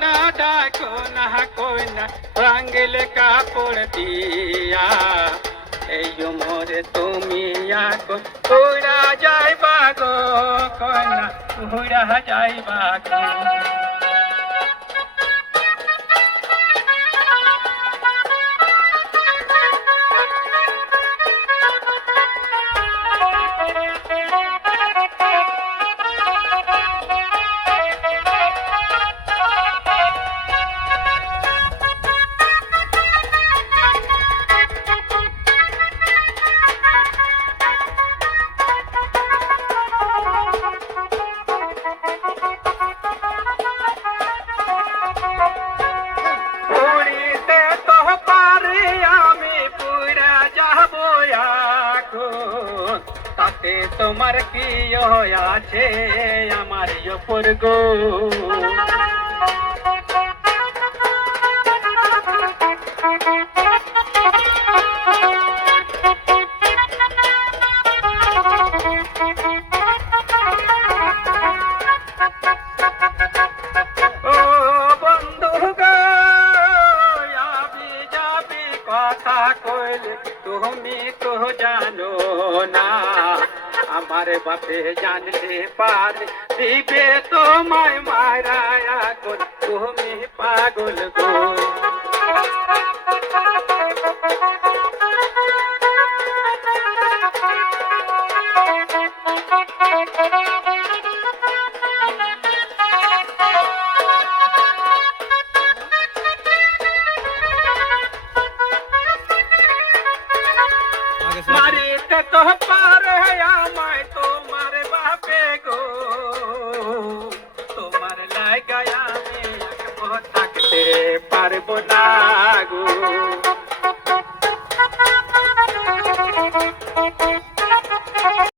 না ডাকো না কইনা ভাঙ্গিলে কাপড় দিয়া এই মোরে তুমি এখন উড়া যাইবা গো কইনা উড়া যাইবা গো তাতে তোমার কি আছে আমার উপর গো ও বন্ধু গো আবি যাবি কথা কইলে তুমি তো জানো না আমার বাপে জানলে পারে দিবে তোমায় মারা এখন তুমি পাগল গো মারিতে তো পারে আমায় তোমার বাপে গো তোমার লাগায় আমি থাকতে পারবো না